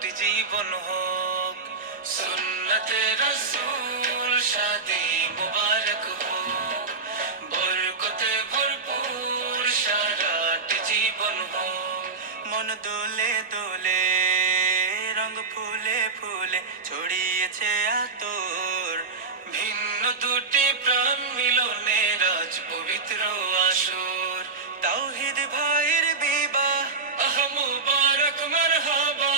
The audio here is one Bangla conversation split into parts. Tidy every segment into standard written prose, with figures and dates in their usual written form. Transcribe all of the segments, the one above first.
সারাটি জীবন হোক সুন্নতে রাসূল শাদি মুবারক হোক বরকতে ভরপুর সারাটি জীবন হোক মন দোলে দোলে রঙ ফুলে ফুলে ছড়িয়েছে আতর ভিন্ন দুটি প্রাণ মিলনে রাজ পবিত্র আসর তাওহীদ ভাইয়ের বিবাহ আহ মুবারক মারহাবা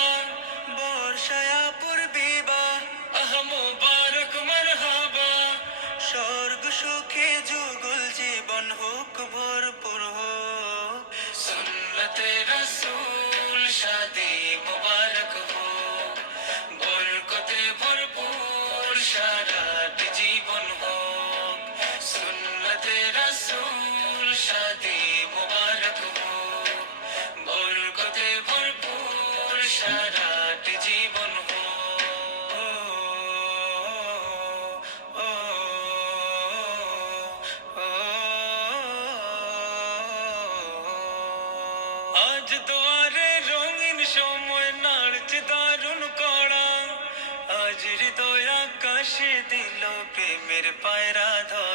বর্ষায়াপুর বিবাহ আহ মুবারক মারহাবা স্বর্গ সুখে যুগল জীবন হোক ভরপুর হোক সুন্নতে রাসূল শাদি মুবারক হোক বরকতে ভরপুর সারাটি জীবন হোক সুন্নতে রাসূল শাদি মুবারক হোক বরকতে ভরপুর সারাটি জীবন আজ দুয়ারে রঙিন সময় নাড়ছে দারুণ কড়া আজ হৃদয় আকাশে দিল প্রেমের পায়রা ধরা